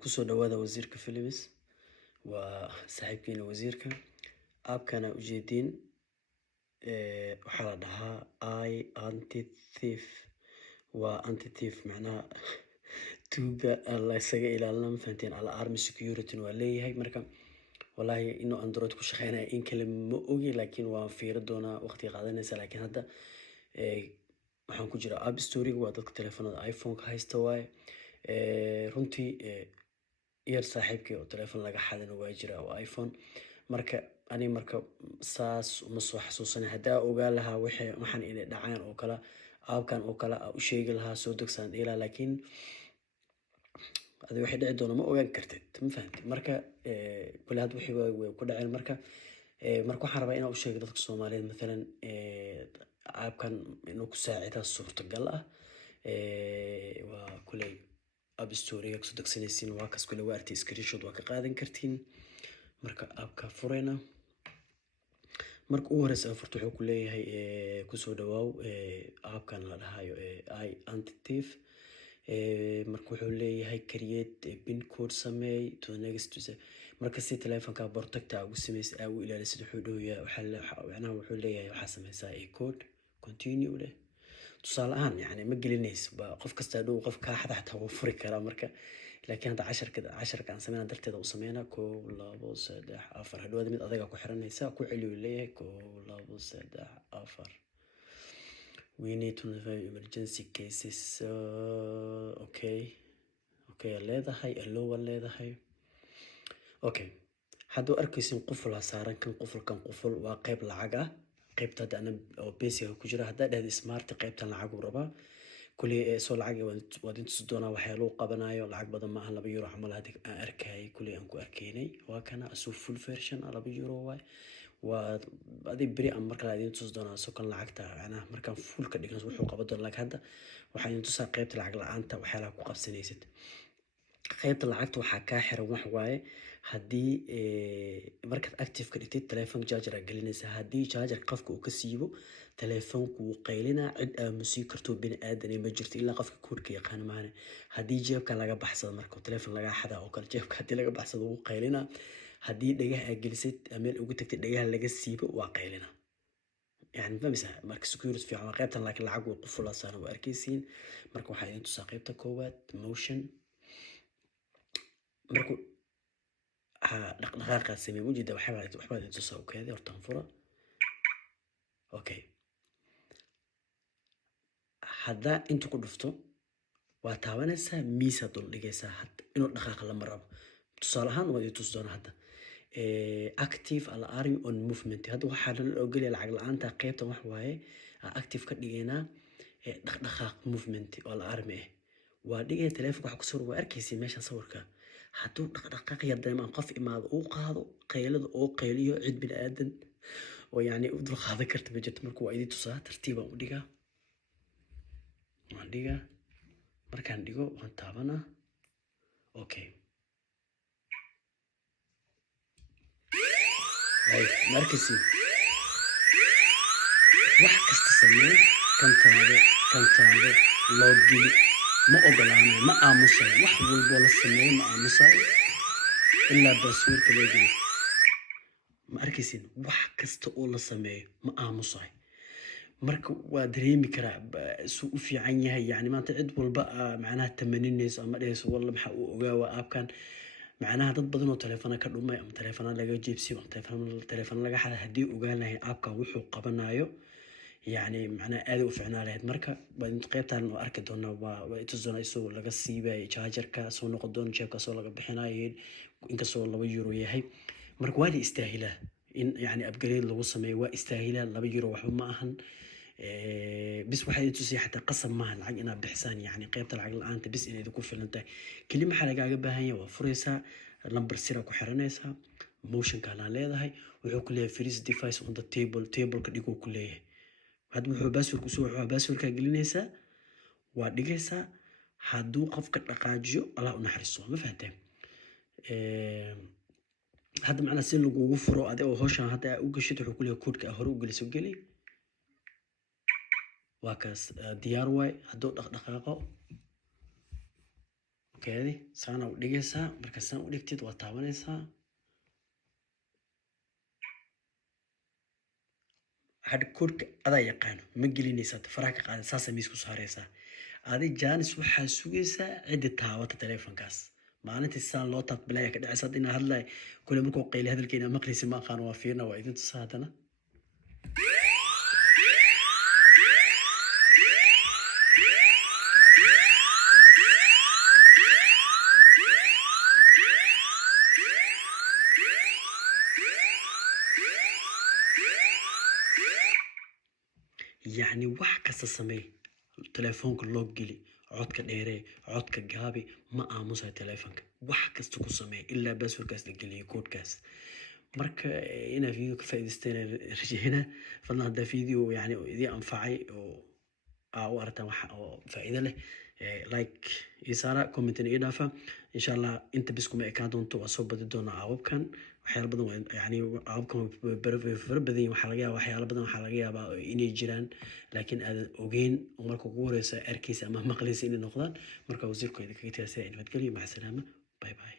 kusoo dhawaada wasiirka Philips waa saaxiibkeena wasiirka aabkana ujeedin waxaa la dhahaa anti-thief waa anti-thief macnaha tuuga la isaga ilaalina ma fahanteen alarm security waa leeyahay marka wallahi inuu android ku shaqeynayo in kale ma ogi laakiin waan fiiri doonaa waqti qaadanaysa laakiin hadda waxaan ku jira app store waa dadka telefoonada iphone ka haysta waaye runtii yar saaxiibkay oo telefoon laga xadana waa jira oo iphone marka ani marka saas uma soo xasuusanay hadaa ogaa lahaa waxaan inay dhacaan oo kala aabkan oo kala u sheegi lahaa soo degsan ilaa laakiin adi waxay dhici doona ma ogaan kartid ma fahanti marka kula had wixii way ku dhaceen marka waxaan rabaa inaan u sheego dadka Soomaaliyeed midalan aabkan inuu ku saacido suurtagal ah waa kulay app store ka soo degsanaysiin waa kas kule waarti screenshot waa ka qaadan kartiin marka aabka furayna marka ugu horeysa furto wuxuu ku leeyahay ku soo dhawaaw aabkan la dhahayo anti-thief marka wuxuu leeyahay create a pin code sameey to next marka si telefoonka protect ugu sameys ugu ilaalisid wuxuu dhahayaa wuxuu leeyahay waxa sameysaa code continue leh tusaale ahaan yani ma gelinayso qof kasta dhow qof ka xadxata wuu furi karaa marka laakiin hadda casharka aan sameeyna darteeda u sameeyna 1 2 3 4 hadhood mid adaga ku xiranaysa ku celiyo leeyahay 1 2 3 4 we need to notify emergency cases okay leedahay allow leedahay okay hadduu arkaysin quful saaran kan qufulkan quful waa qayb lacag ah qaybta hadana oo basic ku jira hadda dhahdo smart qaybtan lacag uu rabaa kulli soo lacag waa inta doona waxa loo qabanayo lacag badan ma aha 2 euro camal hadii aan arkay kulli aan ku arkaynay waa kana soo full version 2 euro waa adi bari am marka la idin tus doona soo kan lacagta ana markaan full ka dhigno wuxuu qaban doona lacag hadda waxa inta tusaa qaybta lacag la'aanta waxa la ku qabsanaysid qaybta lacagta waxa ka xiran wax waaye hadii markaad active ka dhigtid telefoon charger gelinaysa hadii charger qofka uu ka siibo telefoonku uu qaylina cid aamusi karto bini aadan ma jirto ilaa qofka koodka yaqaan maana hadii jeebka laga baxsado marka telefoon laga xada oo kale jeebka hadii laga baxsado uu qaylina hadii dhagaha gelisid meel ugu tagtay dhagaha laga siibo waa qaylina يعني فهمسا marka security fiican qaybtan laakiin lacag uu qufulaasana waa arkaysiin marka waxa idin tusaa qaybta koowaad motion marka dhaqdhaqaaqa sameey wajida waxba idin tusaa oo kale horta fura okay hadda inta ku dhufto waa taabanaysaa miisa dul dhigaysaa hadda inuu dhaqaaqa la marabo tusaale ahaan waa idin tus doona hadda active alarm on movement hadda waxa la ogolyahay lacag la'aanta qaybta wax waaye active ka dhigaynaa dhaqdhaqaaq movement oo alarm waa dhigay telefoonka waxa ku soo waa arkaysi meesha sawirka hadduu dhaqdhaqaaq yar dareemaan qof imaado uu qaado qaylada oo qayliyo cid bil aadan oo yani u dul qaadan karta ma jirto marka waa idin tusaa tartiib u dhigaa waan dhigaa markaan dhigo waan taabanaa okay markasi wax kasta samee kan taado login ma ogolaanayo ma aamusayo wax walbo la sameeyo ma aamusayo ilaa passwordka la geliyo ma arkaysin wax kasta oo la sameeyo ma aamusayo marka waa dareemi karaa suu u fiican yahay yani maanta cid walba macnaha tamaninayso ama dhayso walla waxa uu ogaa aabkan macnaha dad badan oo telefoon ka dhumay ama telefoon laga jeebsiyo telefoon laga xaday hadii ogaanahay aabka wuxuu qabanayo يعني معناه هذا وفعنا له مركب بعدين قيبتها إنه أركض هنا وتزون يسوي لقى السيبة تشارجر كسو نقدون شيء كسو لقى بحنايين إنك سو الله بيجرو يهي مركب والي استاهله إن يعني أبجريد لو وصل واستاهله الله بيجرو وحوم معهن بس واحد يتوسي حتى قسم معهن عقنا بحسان يعني قيبت العقل أنت بس إنه يكون في الانتهاء كل ما حلقة عقبها هي وفريسة لمبر سيرك وحرنيسها موشن كان على هاي ويقول لها فريز ديفايس on the table كديكو كليه هاد وحو باسورك وسوحو باسورك قلنيسا وادقيسا هادو قفك الرقاجيو الله نحرسوه ما فهمتين هذا معنى سين لو غفرو ادي او هوشان هدا او غشيت وحو كليه كودك هورو غليسو غلي واكاس ديار واي هادو دقدقاقو kaadi saana u dhigaysaa marka saan u dhigtid waa taabanaysaa had koodhka adaa yaqaano ma gelinaysaa faraha ka qaada saasa miis ku saaraysaa adi jaanis waxaa sugaysaa ciddi taabata teleefonkaas maalintii saan loo taabbilaya ka dhacaysa inaa hadlay kule markuu qayli hadalkeena maqlisi ma aqaan waa fiirna waa idin tusaa haddana يعني wax kasta samee telefoonka loo geli codka dheeree codka gaabi ma aamusayo telefoonka wax kasta ku samee ilaa passwordkaas la geliyo koodkaas marka inaa video ka faa'iidaysteen rajayna fadlan hadda video yani idii anfacay oo u aragtaan wax oo faa'iido leh like isaara comment ii dhaafa insha Allah inta bis kuma ekaan doonto waa soo badi doona aababkan waxyaalo badan yani aababkan fara badan waxaa laga yaabaa waxyaalo badan waxaa laga yaabaa inay jiraan laakiin aad ogeyn marka ugu horeysa arkaysa ama maqlaysa inay noqdaan marka wasiirkooda kaga tagaysa nabadgelyo maca salaama bye bye